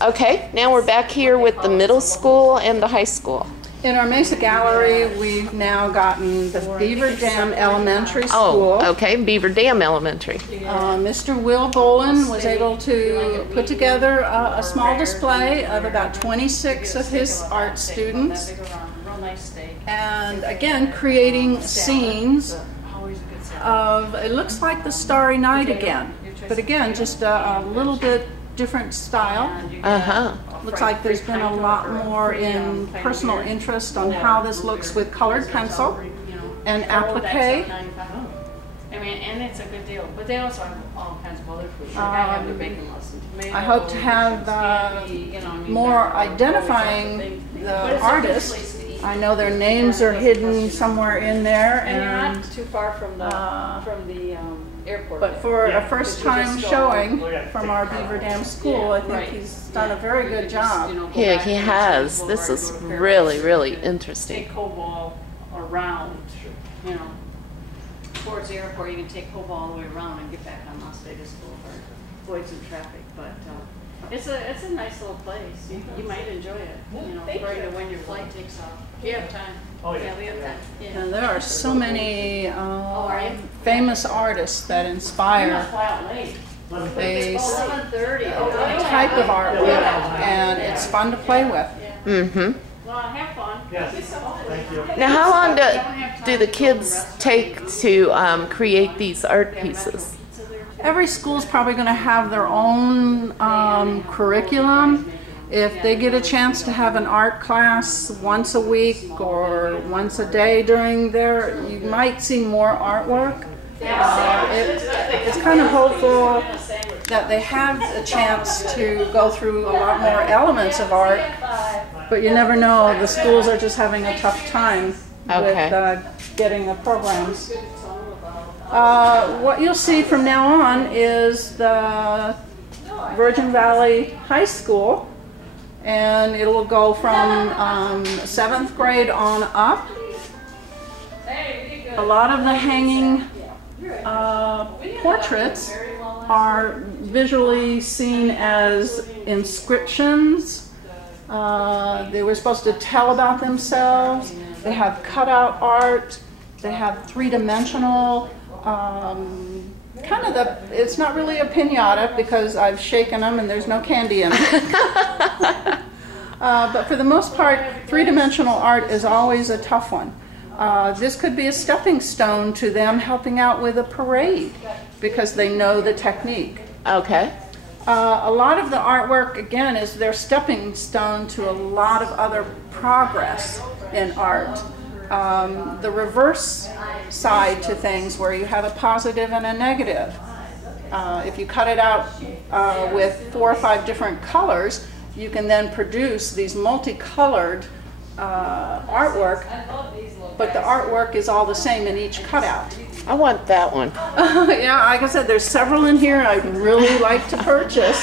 Okay, now we're back here with the middle school and the high school. In our Mesa Gallery, we've now gotten the Beaver Dam Elementary School. Oh, okay, Beaver Dam Elementary. Mr. Will Bolin was able to put together a small display of about 26 of his art students. And again, creating scenes of, it looks like the Starry Night again. But again, just a little bit different style. Looks like there's been a lot more in personal interest on how this looks with colored pencil and applique. I mean, and it's a good deal. But they also have all kinds of other food. Like I have their baking lessons. I hope to have more identifying the artists. I know their names are hidden somewhere in there, and they're not too far from the airport. But for a first-time showing from our Beaver Dam school, I think he's done a very good job. Yeah, he has. This is really, really interesting. Take Cobalt around, you know, towards the airport. You can take Cobalt all the way around and get back on Las Vegas Boulevard. Avoid some traffic, but it's a nice little place. You might enjoy it. You know, right when your flight takes off. If you have time. Oh yeah, we have time. Yeah. And there are so many famous artists that inspire a type of artwork, and it's fun to play with. Mm-hmm. Well, have fun. Yes. Thank you. Now, how long do the kids take to create these art pieces? Every school's probably going to have their own curriculum. If they get a chance to have an art class once a week or once a day during their, you might see more artwork. It's kind of hopeful that they have a chance to go through a lot more elements of art, but you never know. The schools are just having a tough time with getting the programs. What you'll see from now on is the Virgin Valley High School, and it will go from 7th grade on up. A lot of the hanging portraits are visually seen as inscriptions. They were supposed to tell about themselves. They have cutout art. They have three-dimensional kind of it's not really a piñata because I've shaken them and there's no candy in it. But for the most part, three-dimensional art is always a tough one. This could be a stepping stone to them helping out with a parade because they know the technique. Okay. A lot of the artwork, again, is their stepping stone to a lot of other progress in art. The reverse side to things where you have a positive and a negative. If you cut it out with 4 or 5 different colors, you can then produce these multicolored artwork, but the artwork is all the same in each cutout. I want that one. Yeah, like I said, there's several in here I'd really like to purchase.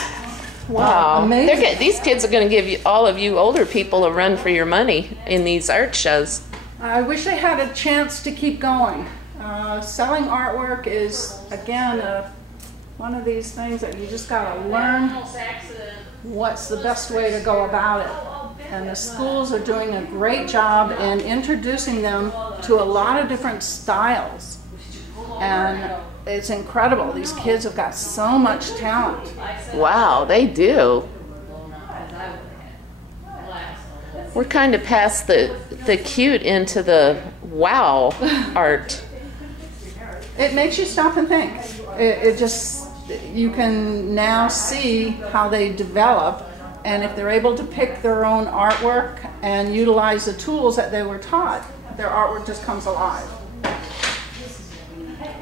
Wow. These kids are going to give all of you older people a run for your money in these art shows. I wish I had a chance to keep going. Selling artwork is, again, one of these things that you just got to learn what's the best way to go about it. And the schools are doing a great job in introducing them to a lot of different styles. And it's incredible. These kids have got so much talent. Wow, they do. We're kind of past the cute into the wow art. It makes you stop and think. It just, you can now see how they develop, and if they're able to pick their own artwork and utilize the tools that they were taught, their artwork just comes alive.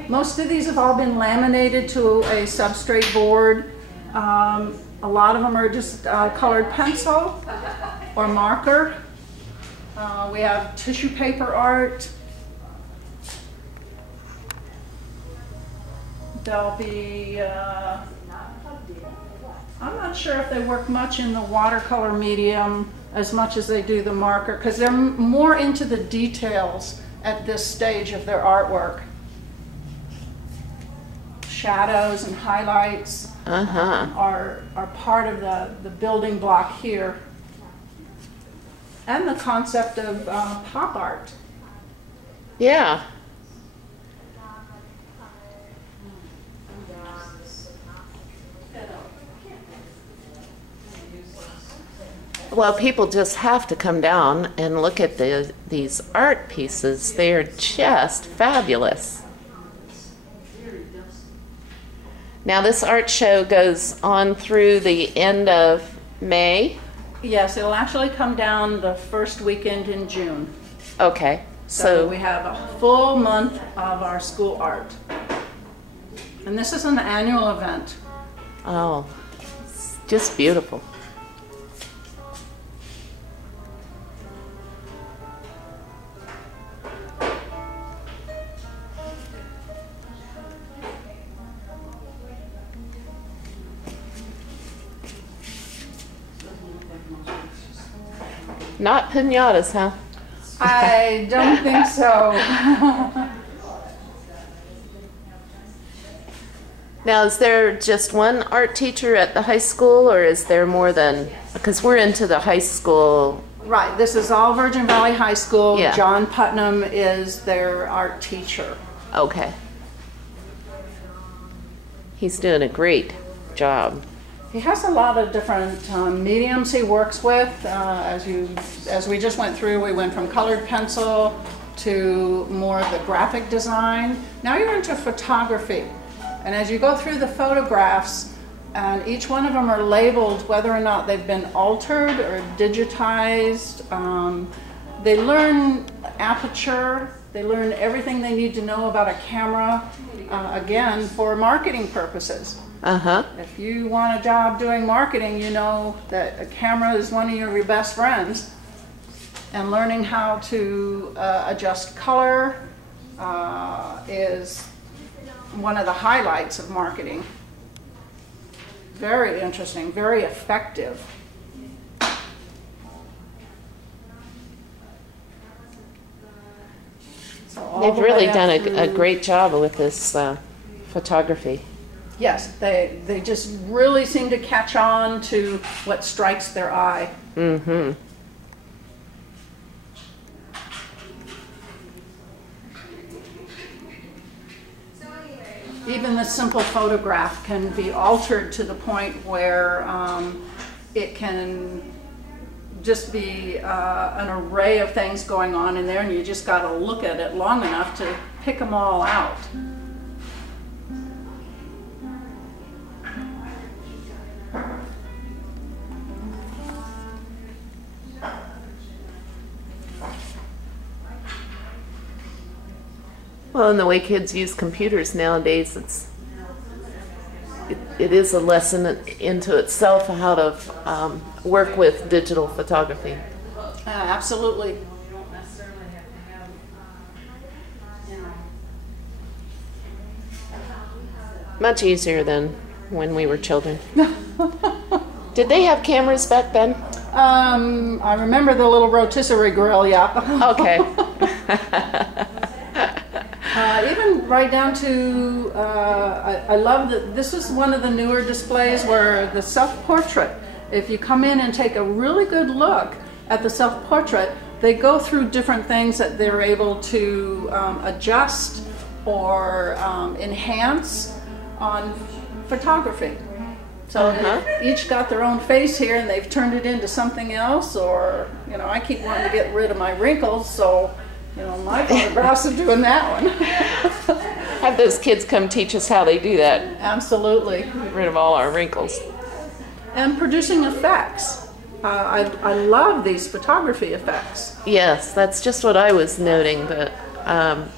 Most of these have all been laminated to a substrate board. A lot of them are just colored pencil or marker. We have tissue paper art. There'll be, I'm not sure if they work much in the watercolor medium as much as they do the marker, because they're more into the details at this stage of their artwork. Shadows and highlights. are part of the building block here. And the concept of pop art. Yeah. Well, people just have to come down and look at these art pieces. They are just fabulous. Now, this art show goes on through the end of May. Yes, it'll actually come down the first weekend in June. Okay. So we have a full month of our school art. And this is an annual event. Oh, it's just beautiful. Not piñatas, huh? I don't think so. Now, is there just one art teacher at the high school, or is there more than, because we're into the high school? Right, this is all Virgin Valley High School. Yeah. John Putnam is their art teacher. Okay. He's doing a great job. He has a lot of different mediums he works with. As we just went through, we went from colored pencil to more of the graphic design. Now you're into photography. And as you go through the photographs, and each one of them are labeled whether or not they've been altered or digitized. They learn aperture. They learn everything they need to know about a camera, again, for marketing purposes. If you want a job doing marketing, you know that a camera is one of your best friends. And learning how to adjust color is one of the highlights of marketing. Very interesting, very effective. So They've really done a great job with this photography. Yes, they just really seem to catch on to what strikes their eye. Mm-hmm. Even the simple photograph can be altered to the point where it can just be an array of things going on in there, and you just got to look at it long enough to pick them all out. Well, and the way kids use computers nowadays, it is a lesson into itself how to work with digital photography. Absolutely. Much easier than when we were children. Did they have cameras back then? I remember the little rotisserie grill, yeah. Okay. Even right down to, I love that this is one of the newer displays where the self-portrait, if you come in and take a really good look at the self-portrait, they go through different things that they're able to adjust or enhance on photography. So they each got their own face here, and they've turned it into something else. Or, you know, I keep wanting to get rid of my wrinkles, so, you know, my photographs are doing that one. Have those kids come teach us how they do that. Absolutely. Get rid of all our wrinkles. And producing effects. I love these photography effects. Yes, that's just what I was noting, that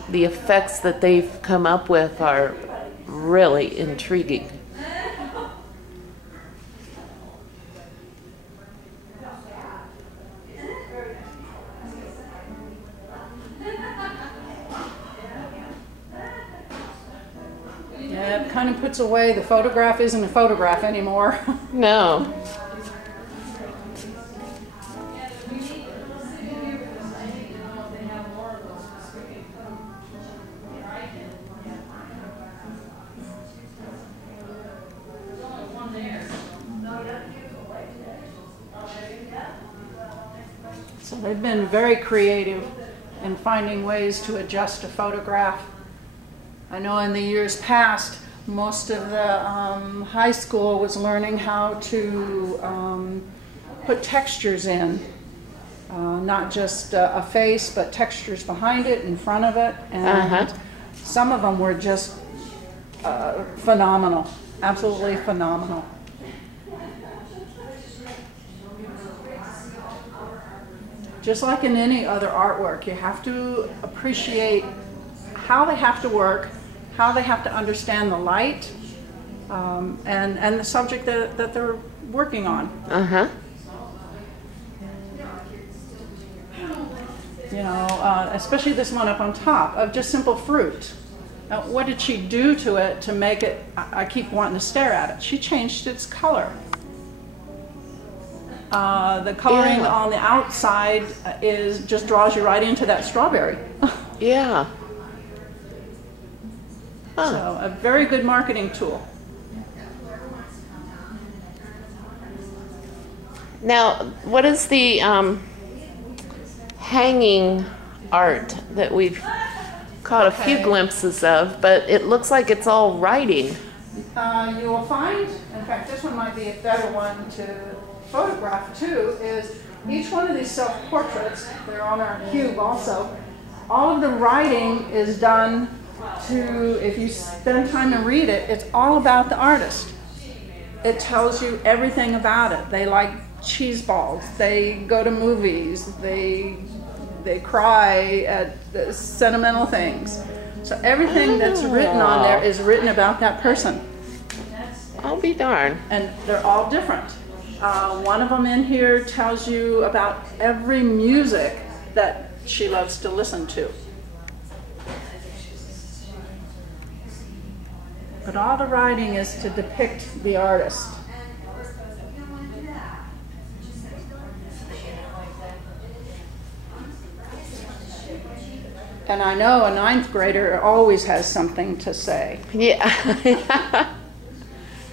the effects that they've come up with are really intriguing. Yeah, it kind of puts away the photograph isn't a photograph anymore. No. So they've been very creative in finding ways to adjust a photograph. I know in the years past, most of the high school was learning how to put textures in. Not just a face, but textures behind it, in front of it. And some of them were just phenomenal, absolutely phenomenal. Just like in any other artwork, you have to appreciate how they have to work, how they have to understand the light, and the subject that they're working on. You know, especially this one up on top of just simple fruit. Now, what did she do to it to make it, I keep wanting to stare at it? She changed its color. The coloring on the outside just draws you right into that strawberry. Yeah. So a very good marketing tool. Now, what is the hanging art that we've caught a few glimpses of, but it looks like it's all writing? You will find, in fact, this one might be a better one to photograph too, is each one of these self-portraits, they're on our cube also, all of the writing is done to, if you spend time and read it, it's all about the artist. It tells you everything about it. They like cheese balls, they go to movies, they cry at the sentimental things. So everything that's written on there is written about that person. I'll be darned. And they're all different. One of them in here tells you about every music that she loves to listen to. But all the writing is to depict the artist. And I know a 9th grader always has something to say. Yeah.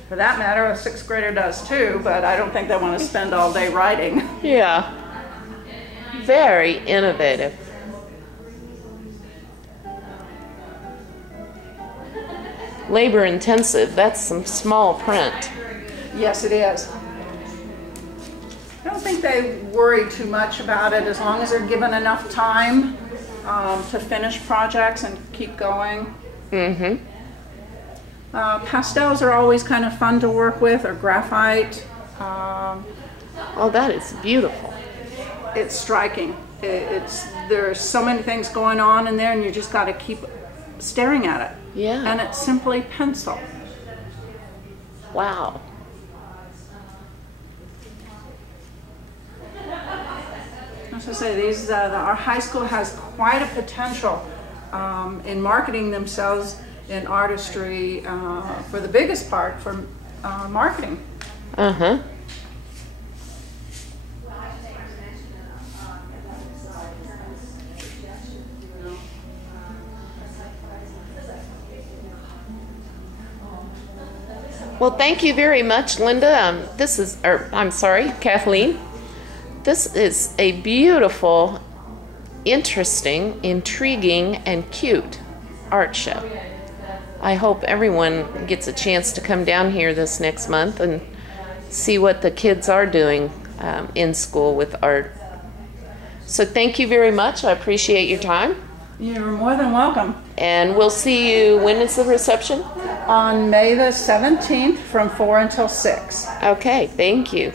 For that matter, a 6th grader does too, but I don't think they want to spend all day writing. Yeah. Very innovative. Labor intensive. That's some small print. Yes, it is. I don't think they worry too much about it as long as they're given enough time to finish projects and keep going. Pastels are always kind of fun to work with, or graphite. Oh, that is beautiful. It's striking. There's so many things going on in there, and you just got to keep staring at it. Yeah. And it's simply pencil. Wow. As I say, our high school has quite a potential in marketing themselves in artistry, for the biggest part, for marketing. Well, thank you very much, Linda. I'm sorry, Kathleen. This is a beautiful, interesting, intriguing, and cute art show. I hope everyone gets a chance to come down here this next month and see what the kids are doing in school with art. So thank you very much. I appreciate your time. You're more than welcome. And we'll see you, when is the reception? On May the 17th from 4 until 6. Okay, thank you.